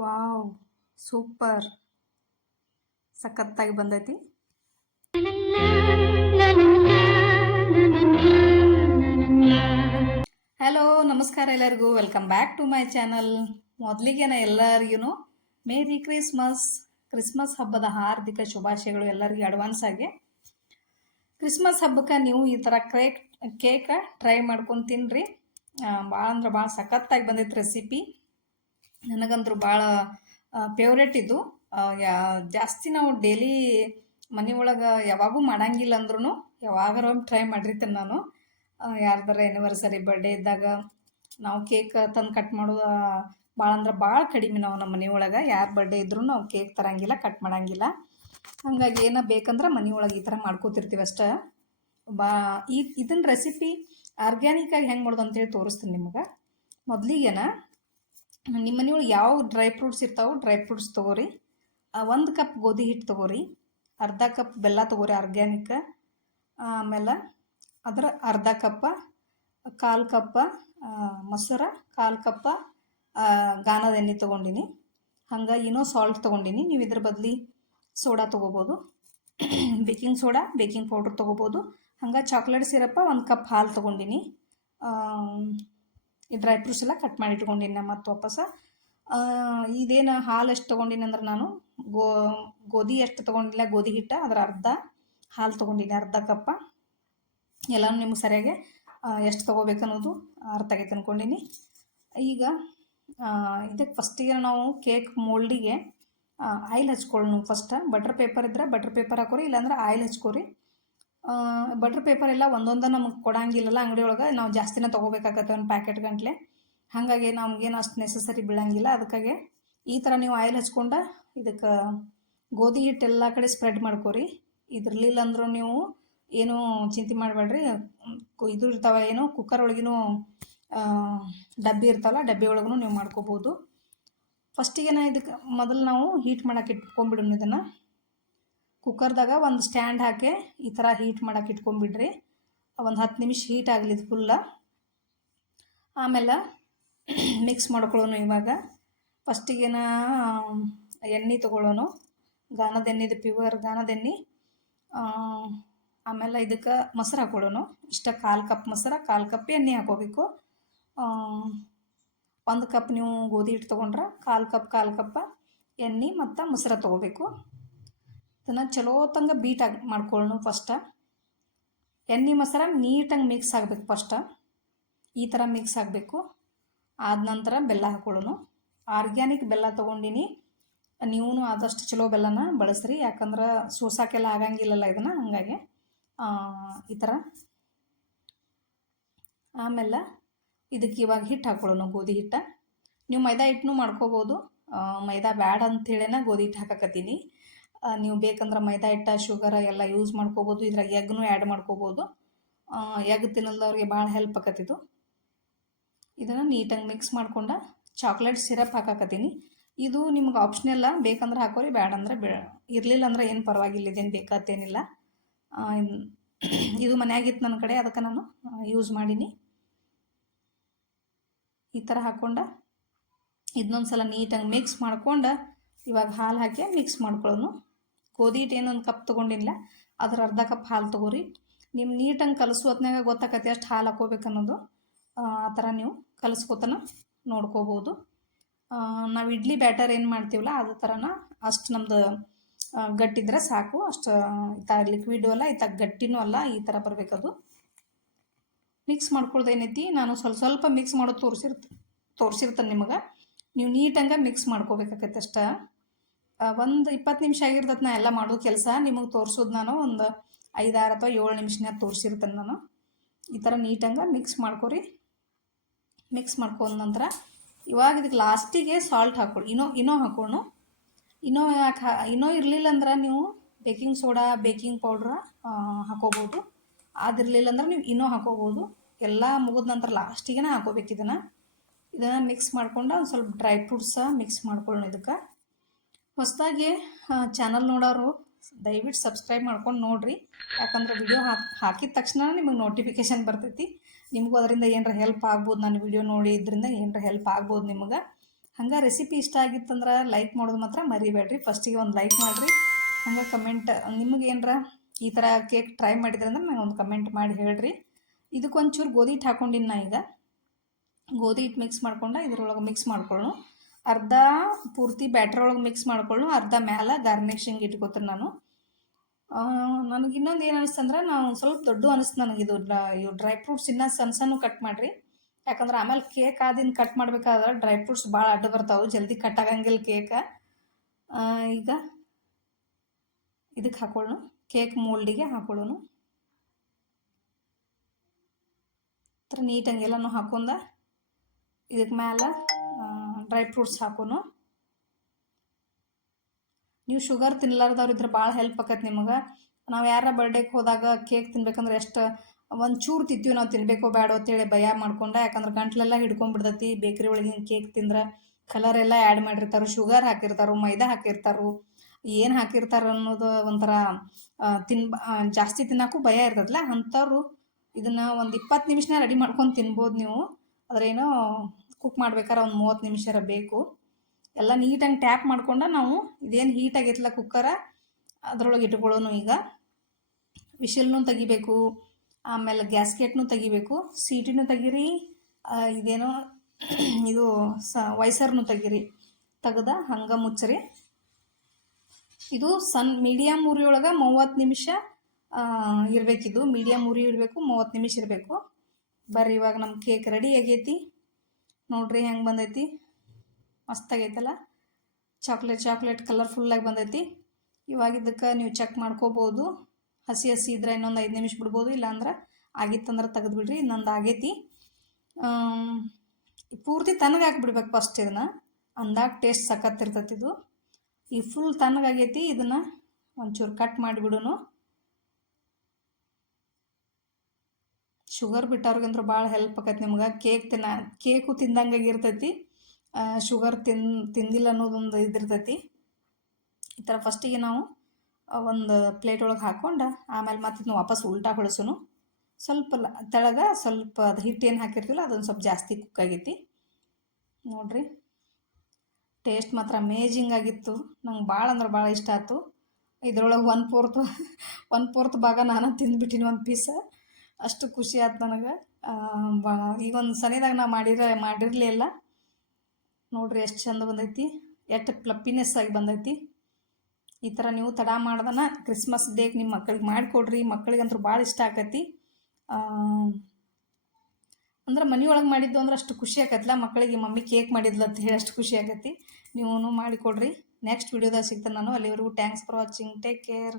Wow, super, ಸಖತ್ತಾಗಿ ಬಂದೈತಿ. Hello, ನಮಸ್ಕಾರ ಎಲ್ಲರಿಗೂ. Welcome back to my channel. ಮೊದಲಿಗೆ ಎಲ್ಲರಿಗೂ ಮೇರಿ ಕ್ರಿಸ್ಮಸ್ ಹಬ್ಬದ ಹಾರ್ದಿಕ ಶುಭಾಶಯಗಳು ಎಲ್ಲರಿಗೂ ಅಡ್ವಾನ್ಸ್ ಆಗಿ. ಕ್ರಿಸ್ಮಸ್ ಹಬ್ಬಕ್ಕೆ ನೀವು ಈ ಥರ ಕೇಕ್ ಟ್ರೈ ಮಾಡ್ಕೊಂಡು ತಿನ್ನಿರಿ. ಭಾಳ ಅಂದ್ರೆ ಭಾಳ ಸಖತ್ತಾಗಿ ಬಂದೈತೆ ರೆಸಿಪಿ. ನನಗಂತೂ ಭಾಳ ಫೇವ್ರೇಟ್ ಇದು. ಜಾಸ್ತಿ ನಾವು ಡೈಲಿ ಮನೆ ಒಳಗೆ ಯಾವಾಗೂ ಮಾಡಂಗಿಲ್ಲ ಅಂದ್ರೂ ಯಾವಾಗಾರ ಒಮ್ಮೆ ಟ್ರೈ ಮಾಡಿರ್ತೀನಿ ನಾನು. ಯಾರ್ದಾರ ಆ್ಯನಿವರ್ಸರಿ ಬರ್ಡೇ ಇದ್ದಾಗ ನಾವು ಕೇಕ್ ತಂದು ಕಟ್ ಮಾಡೋದು ಭಾಳ ಅಂದ್ರೆ ಭಾಳ ಕಡಿಮೆ. ನಾವು ನಮ್ಮ ಮನೆ ಒಳಗೆ ಯಾರು ಬರ್ಡೇ ಇದ್ರೂ ನಾವು ಕೇಕ್ ತರಂಗಿಲ್ಲ, ಕಟ್ ಮಾಡಂಗಿಲ್ಲ. ಹಾಗಾಗಿ ಏನೋ ಬೇಕಂದ್ರೆ ಮನೆ ಒಳಗೆ ಈ ಥರ ಮಾಡ್ಕೋತಿರ್ತೀವಿ ಅಷ್ಟೇ. ಇದನ್ನ ರೆಸಿಪಿ ಆರ್ಗ್ಯಾನಿಕ್ಕಾಗಿ ಹೆಂಗೆ ಮಾಡೋದು ಅಂತೇಳಿ ತೋರಿಸ್ತೀನಿ ನಿಮ್ಗೆ. ಮೊದಲಿಗೆನ ನಿಮ್ಮ ಮನೆಯೊಳಗೆ ಯಾವ ಡ್ರೈ ಫ್ರೂಟ್ಸ್ ಇರ್ತಾವೆ, ಡ್ರೈ ಫ್ರೂಟ್ಸ್ ತೊಗೋರಿ. 1 ಕಪ್ ಗೋಧಿ ಹಿಟ್ಟು ತೊಗೋರಿ, ಅರ್ಧ ಕಪ್ ಬೆಲ್ಲ ತೊಗೋರಿ ಆರ್ಗ್ಯಾನಿಕ್. ಆಮೇಲೆ ಅದರ ಅರ್ಧ ಕಪ್ಪ, 1/4 ಕಪ್ಪ ಮೊಸರು, 1/4 ಕಪ್ಪ ಗಾನದ ಎಣ್ಣೆ ತೊಗೊಂಡಿನಿ. ಹಂಗೆ ಇನ್ನೂ ಸಾಲ್ಟ್ ತೊಗೊಂಡಿನಿ. ನೀವು ಇದ್ರ ಬದಲಿ ಸೋಡಾ ತೊಗೋಬೋದು, ಬೇಕಿಂಗ್ ಸೋಡಾ, ಬೇಕಿಂಗ್ ಪೌಡ್ರ್ ತೊಗೋಬೋದು. ಹಂಗೆ ಚಾಕ್ಲೇಟ್ ಸಿರಪ್ಪ 1 ಕಪ್ ಹಾಲು ತೊಗೊಂಡಿನಿ. ಈ ಡ್ರೈ ಫ್ರೂಟ್ಸ್ ಎಲ್ಲ ಕಟ್ ಮಾಡಿ ಇಟ್ಕೊಂಡಿನಿ. ಮತ್ತು ವಾಪಸ್ ಇದೇನು ಹಾಲು ಎಷ್ಟು ತೊಗೊಂಡಿನಿ ಅಂದ್ರೆ ನಾನು ಗೋಧಿ ಎಷ್ಟು ತೊಗೊಂಡಿಲ್ಲ, ಗೋಧಿ ಹಿಟ್ಟು ಅದರ ಅರ್ಧ ಹಾಲು ತೊಗೊಂಡಿನಿ, ಅರ್ಧ ಕಪ್ಪ. ಎಲ್ಲನೂ ನಿಮ್ಗೆ ಸರಿಯಾಗಿ ಎಷ್ಟು ತೊಗೋಬೇಕನ್ನೋದು ಅರ್ಥ ಆಗೈತೆ ಅಂದ್ಕೊಂಡಿನಿ. ಈಗ ಇದಕ್ಕೆ ಫಸ್ಟಿಗೆ ನಾವು ಕೇಕ್ ಮೋಲ್ಡಿಗೆ ಆಯಿಲ್ ಹಚ್ಕೊಳ್ಳೋಣ. ಫಸ್ಟ್ ಬಟರ್ ಪೇಪರ್ ಇದ್ದರೆ ಬಟರ್ ಪೇಪರ್ ಹಾಕೋರಿ, ಇಲ್ಲಾಂದ್ರೆ ಆಯಿಲ್ ಹಚ್ಕೋರಿ. ಬಟರ್ ಪೇಪರ್ ಎಲ್ಲ ಒಂದೊಂದು ನಮಗೆ ಕೊಡಂಗಿಲ್ಲಲ್ಲ ಅಂಗಡಿ ಒಳಗೆ, ನಾವು ಜಾಸ್ತಿನೇ ತೊಗೋಬೇಕಾಗತ್ತೆ ಒಂದು ಪ್ಯಾಕೆಟ್ ಗಂಟ್ಲೆ. ಹಾಗಾಗಿ ನಮಗೇನು ಅಷ್ಟು ನೆಸಸರಿ ಬೀಳಂಗಿಲ್ಲ. ಅದಕ್ಕಾಗಿ ಈ ಥರ ನೀವು ಆಯಿಲ್ ಹಚ್ಕೊಂಡು ಇದಕ್ಕೆ ಗೋಧಿ ಹಿಟ್ಟು ಎಲ್ಲ ಕಡೆ ಸ್ಪ್ರೆಡ್ ಮಾಡ್ಕೋರಿ. ಇದಿರಲಿಲ್ಲ ಅಂದರೂ ನೀವು ಏನೂ ಚಿಂತೆ ಮಾಡಬೇಡ್ರಿ. ಇದು ಇರ್ತಾವೆ ಏನು ಕುಕ್ಕರ್ ಒಳಗಿನೂ ಡಬ್ಬಿ ಇರ್ತಾವಲ್ಲ, ಡಬ್ಬಿ ಒಳಗೂ ನೀವು ಮಾಡ್ಕೋಬೋದು. ಫಸ್ಟಿಗೆ ಇದಕ್ಕೆ ಮೊದಲು ನಾವು ಹೀಟ್ ಮಾಡೋಕೆ ಇಟ್ಕೊಂಡ್ಬಿಡೋಣ. ಇದನ್ನು ಕುಕ್ಕರ್ದಾಗ ಒಂದು ಸ್ಟ್ಯಾಂಡ್ ಹಾಕಿ ಈ ಥರ ಹೀಟ್ ಮಾಡೋಕೆ ಇಟ್ಕೊಂಡ್ಬಿಡ್ರಿ. ಒಂದು 10 ನಿಮಿಷ ಹೀಟ್ ಆಗಲಿ ಇದು ಫುಲ್ಲ. ಆಮೇಲೆ ಮಿಕ್ಸ್ ಮಾಡ್ಕೊಳ್ಳೋಣ. ಇವಾಗ ಫಸ್ಟಿಗೆನ ಎಣ್ಣೆ ತೊಗೊಳ್ಳೋಣ, ಗಾನದ ಎಣ್ಣೆ, ಇದು ಪ್ಯೂರ್ ಗಾನದ ಎಣ್ಣೆ. ಆಮೇಲೆ ಇದಕ್ಕೆ ಮೊಸರು ಹಾಕೊಳ್ಳೋಣ. ಇಷ್ಟ 1/4 ಕಪ್ ಮೊಸರು, 1/4 ಕಪ್ ಎಣ್ಣೆ ಹಾಕೋಬೇಕು. 1 ಕಪ್ ನೀವು ಗೋಧಿ ಹಿಟ್ಟು ತೊಗೊಂಡ್ರೆ 1/4 ಕಪ್ ಎಣ್ಣೆ ಮತ್ತು ಮೊಸರು ತೊಗೋಬೇಕು. ಇದನ್ನು ಚಲೋ ತಂಗ ಬೀಟಾಗಿ ಮಾಡ್ಕೊಳ್ಳೋಣ. ಫಸ್ಟ ಎಣ್ಣೆ ಮೊಸರು ನೀಟಾಗಿ ಮಿಕ್ಸ್ ಆಗಬೇಕು. ಫಸ್ಟ ಈ ಥರ ಮಿಕ್ಸ್ ಆಗಬೇಕು. ಆದ ನಂತರ ಬೆಲ್ಲ ಹಾಕೊಳ್ಳೋಣ. ಆರ್ಗ್ಯಾನಿಕ್ ಬೆಲ್ಲ ತೊಗೊಂಡಿನಿ. ನೀವು ಆದಷ್ಟು ಚಲೋ ಬೆಲ್ಲನ ಬಳಸ್ರಿ, ಯಾಕಂದ್ರೆ ಸೋಸಾಕೆಲ್ಲ ಆಗಂಗಿಲ್ಲಲ್ಲ ಇದನ್ನು, ಹಂಗಾಗಿ ಈ ಥರ. ಆಮೇಲೆ ಇದಕ್ಕೆ ಇವಾಗ ಹಿಟ್ಟು ಹಾಕೊಳ್ಳೋಣ, ಗೋಧಿ ಹಿಟ್ಟು. ನೀವು ಮೈದಾ ಹಿಟ್ಟನ್ನು ಮಾಡ್ಕೋಬೋದು. ಮೈದಾ ಬ್ಯಾಡ ಅಂಥೇಳಿನ ಗೋಧಿ ಹಿಟ್ಟು ಹಾಕಕತ್ತೀನಿ. ನೀವು ಬೇಕಂದ್ರೆ ಮೈದಾ ಹಿಟ್ಟು, ಶುಗರ ಎಲ್ಲ ಯೂಸ್ ಮಾಡ್ಕೋಬೋದು. ಇದ್ರಾಗ ಎಗ್ನೂ ಆ್ಯಡ್ ಮಾಡ್ಕೋಬೋದು. ಎಗ್ ತಿನ್ನಲ್ದವ್ರಿಗೆ ಭಾಳ ಹೆಲ್ಪ್ ಆಕತ್ತಿದ್ದು. ಇದನ್ನು ನೀಟಾಗಿ ಮಿಕ್ಸ್ ಮಾಡ್ಕೊಂಡು ಚಾಕ್ಲೇಟ್ ಸಿರಪ್ ಹಾಕಕತ್ತೀನಿ. ಇದು ನಿಮ್ಗೆ ಆಪ್ಷನಲ್ಲ, ಬೇಕಂದ್ರೆ ಹಾಕೋರಿ, ಬ್ಯಾಡ ಅಂದ್ರೆ ಇರಲಿಲ್ಲ ಅಂದ್ರೆ ಏನು ಪರವಾಗಿಲ್ಲ, ಇದೇನು ಬೇಕಾತೇನಿಲ್ಲ. ಇದು ಮನೆಯಾಗಿತ್ತು ನನ್ನ ಕಡೆ, ಅದಕ್ಕೆ ನಾನು ಯೂಸ್ ಮಾಡೀನಿ. ಈ ಥರ ಹಾಕ್ಕೊಂಡು ಇದನ್ನೊಂದು ಸಲ ನೀಟಾಗಿ ಮಿಕ್ಸ್ ಮಾಡ್ಕೊಂಡು ಇವಾಗ ಹಾಲು ಹಾಕಿ ಮಿಕ್ಸ್ ಮಾಡ್ಕೊಳ್ಳೋನು. ಗೋಧಿ ಹಿಟ್ಟು ಏನೊಂದು ಕಪ್ ತೊಗೊಂಡಿಲ್ಲ, ಅದ್ರ ಅರ್ಧ ಕಪ್ ಹಾಲು ತೊಗೋರಿ. ನಿಮ್ಮ ನೀಟಾಗಿ ಕಲಸು ಹೊತ್ನಾಗ ಗೊತ್ತಾಕತಿ ಅಷ್ಟು ಹಾಲು ಹಾಕೋಬೇಕು ಅನ್ನೋದು. ಆ ಥರ ನೀವು ಕಲಿಸ್ಕೋತನ ನೋಡ್ಕೋಬೋದು. ನಾವು ಇಡ್ಲಿ ಬ್ಯಾಟರ್ ಏನು ಮಾಡ್ತೀವಲ್ಲ ಅದೇ ಥರನ ಅಷ್ಟು ನಮ್ಮದು ಗಟ್ಟಿದ್ರೆ ಸಾಕು. ಅಷ್ಟು ಲಿಕ್ವಿಡು ಅಲ್ಲ, ಗಟ್ಟಿನೂ ಅಲ್ಲ, ಈ ಥರ ಬರಬೇಕದು. ಮಿಕ್ಸ್ ಮಾಡ್ಕೊಳ್ಳೋದೇನೈತಿ, ನಾನು ಸ್ವಲ್ಪ ಮಿಕ್ಸ್ ಮಾಡೋದು ತೋರಿಸಿರ್ತೇನೆ ನಿಮಗೆ. ನೀವು ನೀಟಂಗೆ ಮಿಕ್ಸ್ ಮಾಡ್ಕೋಬೇಕಾಗತ್ತೆ ಅಷ್ಟೇ. ಒಂದು 20 ನಿಮಿಷ ಆಗಿರ್ತದೆ ನಾ ಎಲ್ಲ ಮಾಡೋ ಕೆಲಸ. ನಿಮಗೆ ತೋರಿಸೋದು ನಾನು ಒಂದು 5, 6 ಅಥವಾ 7 ನಿಮಿಷನಾಗ ತೋರಿಸಿರ್ತೇನೆ ನಾನು. ಈ ಥರ ನೀಟಂಗೆ ಮಿಕ್ಸ್ ಮಾಡ್ಕೊರಿ. ಮಿಕ್ಸ್ ಮಾಡ್ಕೊಂಡ ನಂತರ ಇವಾಗ ಇದಕ್ಕೆ ಲಾಸ್ಟಿಗೆ ಸಾಲ್ಟ್ ಹಾಕೊಳ್ಳಿ. ಇನ್ನೂ ಹಾಕೊಳ್ಳು. ಇನ್ನೂ ಇರಲಿಲ್ಲ ಅಂದ್ರೆ ನೀವು ಬೇಕಿಂಗ್ ಸೋಡಾ, ಬೇಕಿಂಗ್ ಪೌಡ್ರ ಹಾಕೋಬೋದು. ಅದಿರಲಿಲ್ಲ ಅಂದ್ರೆ ನೀವು ಇನ್ನೂ ಹಾಕೋಬೋದು. ಎಲ್ಲ ಮುಗಿದ ನಂತರ ಲಾಸ್ಟಿಗೆ ಹಾಕೋಬೇಕು. ಇದನ್ನು ಮಿಕ್ಸ್ ಮಾಡ್ಕೊಂಡು ಒಂದು ಸ್ವಲ್ಪ ಡ್ರೈ ಫ್ರೂಟ್ಸ ಮಿಕ್ಸ್ ಮಾಡ್ಕೊಳ್ಳೋಣ. ಇದಕ್ಕೆ ಹೊಸದಾಗಿ ಚಾನಲ್ ನೋಡೋರು ದಯವಿಟ್ಟು ಸಬ್ಸ್ಕ್ರೈಬ್ ಮಾಡ್ಕೊಂಡು ನೋಡಿರಿ, ಯಾಕಂದ್ರೆ ವಿಡಿಯೋ ಹಾಕಿದ ತಕ್ಷಣ ನಿಮಗೆ ನೋಟಿಫಿಕೇಷನ್ ಬರ್ತೈತಿ. ನಿಮಗೂ ಅದರಿಂದ ಏನರ ಹೆಲ್ಪ್ ಆಗ್ಬೋದು. ನಾನು ವಿಡಿಯೋ ನೋಡಿ ಇದರಿಂದ ಏನರ ಹೆಲ್ಪ್ ಆಗ್ಬೋದು ನಿಮಗೆ. ಹಂಗೆ ರೆಸಿಪಿ ಇಷ್ಟ ಆಗಿತ್ತಂದ್ರೆ ಲೈಕ್ ಮಾಡೋದು ಮಾತ್ರ ಮರಿಬೇಡ್ರಿ. ಫಸ್ಟಿಗೆ ಒಂದು ಲೈಕ್ ಮಾಡಿರಿ, ಹಂಗೆ ಕಮೆಂಟ್ ನಿಮಗೇನರ ಈ ಥರ ಕೇಕ್ ಟ್ರೈ ಮಾಡಿದ್ರೆ ಅಂದ್ರೆ ನಂಗೆ ಒಂದು ಕಮೆಂಟ್ ಮಾಡಿ ಹೇಳ್ರಿ. ಇದಕ್ಕೊಂಚೂರು ಗೋಧಿ ಹಿಟ್ಟು ಹಾಕೊಂಡಿನಿ ನಾ. ಈಗ ಗೋಧಿ ಹಿಟ್ಟು ಮಿಕ್ಸ್ ಮಾಡ್ಕೊಂಡು ಇದ್ರೊಳಗೆ ಮಿಕ್ಸ್ ಮಾಡ್ಕೊಳ್ಳು. ಅರ್ಧ ಪೂರ್ತಿ ಬ್ಯಾಟ್ರ್ ಒಳಗೆ ಮಿಕ್ಸ್ ಮಾಡ್ಕೊಳ್ಳು, ಅರ್ಧ ಮ್ಯಾಲೆ ಗಾರ್ನಿಷಿಂಗ್ ಇಟ್ಕೋತೀನಿ ನಾನು. ನನಗೆ ಇನ್ನೊಂದು ಏನು ಅನಿಸ್ತಂದ್ರೆ ನಾವು ಸ್ವಲ್ಪ ದೊಡ್ಡ ಅನಿಸ್ತು ನನಗೆ ಇವು ಡ್ರೈ ಫ್ರೂಟ್ಸ್ ಇನ್ನೂ ಸಣ್ಣ ಸಣ್ಣ ಕಟ್ ಮಾಡಿರಿ. ಯಾಕಂದ್ರೆ ಆಮೇಲೆ ಕೇಕ್ ಆದಿನ ಕಟ್ ಮಾಡ್ಬೇಕಾದ್ರೆ ಡ್ರೈ ಫ್ರೂಟ್ಸ್ ಭಾಳ ಅಡ್ಡ ಬರ್ತಾವೆ, ಜಲ್ದಿ ಕಟ್ ಆಗಂಗಿಲ್ಲ ಕೇಕ. ಈಗ ಇದಕ್ಕೆ ಹಾಕೊಳ್ಳು, ಕೇಕ್ ಮೋಲ್ಡಿಗೆ ಹಾಕೊಳ್ಳೋನು. ಥರ ನೀಟಾಗಿ ಎಲ್ಲನೂ ಹಾಕೊಂಡ ಇದಕ್ಕೆ ಮ್ಯಾಲೆ ಡ್ರೈ ಫ್ರೂಟ್ಸ್ ಹಾಕೋನು. ನೀವು ಶುಗರ್ ತಿನ್ಲಾರ್ದವ್ರು ಇದ್ರೆ ಭಾಳ ಹೆಲ್ಪ್ ಆಕೈತೆ ನಿಮಗೆ. ನಾವು ಯಾರ ಬರ್ಡೇಗೆ ಹೋದಾಗ ಕೇಕ್ ತಿನ್ಬೇಕಂದ್ರೆ ಎಷ್ಟು ಒಂಚೂರು ತಿಂತೀವಿ ನಾವು, ತಿನ್ನಬೇಕೋ ಬೇಡೋ ಅಂತೇಳಿ ಭಯ ಮಾಡ್ಕೊಂಡೆ. ಯಾಕಂದ್ರೆ ಗಂಟ್ಲೆಲ್ಲ ಹಿಡ್ಕೊಂಡ್ಬಿಡ್ತೈತಿ. ಬೇಕ್ರಿ ಒಳಗಿನ ಕೇಕ್ ತಿಂದ್ರೆ ಕಲರ್ ಎಲ್ಲ ಆ್ಯಡ್ ಮಾಡಿರ್ತಾರೆ, ಶುಗರ್ ಹಾಕಿರ್ತಾರೆ, ಮೈದಾ ಹಾಕಿರ್ತಾರೆ, ಏನು ಹಾಕಿರ್ತಾರೆ ಅನ್ನೋದು ಒಂಥರ ಜಾಸ್ತಿ ತಿನ್ನೋಕ್ಕೂ ಭಯ ಇರ್ತದಲ್ಲ. ಅಂಥವ್ರು ಇದನ್ನು ಒಂದು 20 ನಿಮಿಷನ ರೆಡಿ ಮಾಡ್ಕೊಂಡು ತಿನ್ಬೋದು ನೀವು. ಅದ್ರೇನೋ ಕುಕ್ ಮಾಡ್ಬೇಕಾದ್ರೆ ಒಂದು 30 ನಿಮಿಷ ಬೇಕು. ಎಲ್ಲ ನೀಟಾಗಿ ಟ್ಯಾಪ್ ಮಾಡ್ಕೊಂಡು ನಾವು ಇದೇನು ಹೀಟಾಗೈತಲ್ಲ ಕುಕ್ಕರ ಅದ್ರೊಳಗೆ ಇಟ್ಕೊಳ್ಳೋನು. ಈಗ ವಿಷಲ್ನೂ ತೆಗಿಬೇಕು, ಆಮೇಲೆ ಗ್ಯಾಸ್ಕೆಟ್ನೂ ತೆಗಿಬೇಕು, ಸೀಟಿನೂ ತೆಗೀರಿ, ಇದೇನೋ ಇದು ವೈಸರ್ನು ತೆಗೀರಿ. ತೆಗ್ದ ಹಂಗೆ ಮುಚ್ಚರಿ. ಇದು ಮೀಡಿಯಮ್ ಉರಿ ಒಳಗೆ 30 ನಿಮಿಷ ಇರಬೇಕಿದು. ಮೀಡಿಯಮ್ ಉರಿ ಇರಬೇಕು, 30 ನಿಮಿಷ ಇರಬೇಕು. ಬರ್ರಿ ಇವಾಗ ನಮ್ಮ ಕೇಕ್ ರೆಡಿ ಆಗೈತಿ. ನೋಡ್ರಿ ಹೆಂಗೆ ಬಂದೈತಿ, ಮಸ್ತಾಗೈತಲ್ಲ. ಚಾಕ್ಲೇಟ್ ಕಲರ್ಫುಲ್ಲಾಗಿ ಬಂದೈತಿ. ಇವಾಗ ಇದಕ್ಕೆ ನೀವು ಚೆಕ್ ಮಾಡ್ಕೋಬೋದು. ಹಸಿ ಇದ್ರೆ ಇನ್ನೊಂದು 5 ನಿಮಿಷ ಬಿಡ್ಬೋದು, ಇಲ್ಲಾಂದ್ರೆ ಆಗಿತ್ತಂದ್ರೆ ತೆಗೆದುಬಿಡ್ರಿ. ಇನ್ನೊಂದು ಆಗೈತಿ. ಪೂರ್ತಿ ತಣ್ಣಗೆ ಹಾಕಿಬಿಡ್ಬೇಕು ಫಸ್ಟ್ ಇದನ್ನು, ಅಂದಾಗ ಟೇಸ್ಟ್ ಸಖತ್ತಿರ್ತೈತಿ ಇದು. ಈ ಫುಲ್ ತಣ್ಣಗಾಗೈತಿ. ಇದನ್ನು ಒಂಚೂರು ಕಟ್ ಮಾಡಿಬಿಡೋನು. ಶುಗರ್ ಬಿಟ್ಟವ್ರಿಗಂದ್ರೂ ಭಾಳ ಹೆಲ್ಪ್ ಆಕೈತಿ ನಿಮ್ಗೆ. ಕೇಕು ತಿಂದಂಗಾಗಿರ್ತೈತಿ, ಶುಗರ್ ತಿಂದಿಲ್ಲ ಅನ್ನೋದೊಂದು ಇದಿರ್ತೈತಿ. ಈ ಥರ ಫಸ್ಟಿಗೆ ನಾವು ಒಂದು ಪ್ಲೇಟ್ ಒಳಗೆ ಹಾಕ್ಕೊಂಡು ಆಮೇಲೆ ಮತ್ತೆ ಇದನ್ನು ವಾಪಸ್ ಉಲ್ಟಾ ಹೊಳಸೋನು. ಸ್ವಲ್ಪ ತೆಳಗೆ ಸ್ವಲ್ಪ ಅದು ಹಿಟ್ಟು ಏನು ಹಾಕಿರ್ತಿಲ್ಲ ಅದೊಂದು ಸ್ವಲ್ಪ ಜಾಸ್ತಿ ಕುಕ್ ಆಗೈತಿ. ನೋಡಿರಿ, ಟೇಸ್ಟ್ ಮಾತ್ರ ಅಮೇಜಿಂಗ್ ಆಗಿತ್ತು. ನಂಗೆ ಭಾಳ ಅಂದ್ರೆ ಭಾಳ ಇಷ್ಟ ಆಯ್ತು. ಇದ್ರೊಳಗೆ 1/4 ಭಾಗ ನಾನು ತಿಂದುಬಿಟ್ಟಿನಿ, ಒಂದು ಪೀಸ. ಅಷ್ಟು ಖುಷಿ ಆಯ್ತು ನನಗೆ. ಈಗ ಒಂದು ಸನಿದಾಗ ನಾ ಮಾಡಿರಲಿಲ್ಲ. ನೋಡಿರಿ ಎಷ್ಟು ಚಂದ ಬಂದೈತಿ, ಎಷ್ಟು ಪ್ಲಪ್ಪಿನೆಸ್ ಆಗಿ ಬಂದೈತಿ. ಈ ಥರ ನೀವು ತಡ ಮಾಡ್ದನ ಕ್ರಿಸ್ಮಸ್ ಡೇಗೆ ನಿಮ್ಮ ಮಕ್ಕಳಿಗೆ ಮಾಡಿಕೊಡ್ರಿ. ಮಕ್ಕಳಿಗಂತೂ ಭಾಳ ಇಷ್ಟ ಆಕೈತಿ. ಅಂದ್ರೆ ಮನೆಯೊಳಗೆ ಮಾಡಿದ್ದು ಅಂದ್ರೆ ಅಷ್ಟು ಖುಷಿ ಆಕೈತಿಲ್ಲ. ಮಕ್ಕಳಿಗೆ ಮಮ್ಮಿ ಕೇಕ್ ಮಾಡಿದ್ಲ ಅಂತ ಹೇಳಿ ಅಷ್ಟು ಖುಷಿ ಆಕೈತಿ. ನೀವು ಮಾಡಿಕೊಡ್ರಿ. ನೆಕ್ಸ್ಟ್ ವಿಡಿಯೋದಾಗ ಸಿಗ್ತೇನೆ ನಾನು. ಅಲ್ಲಿವರೆಗೂ thanks for watching. Take care.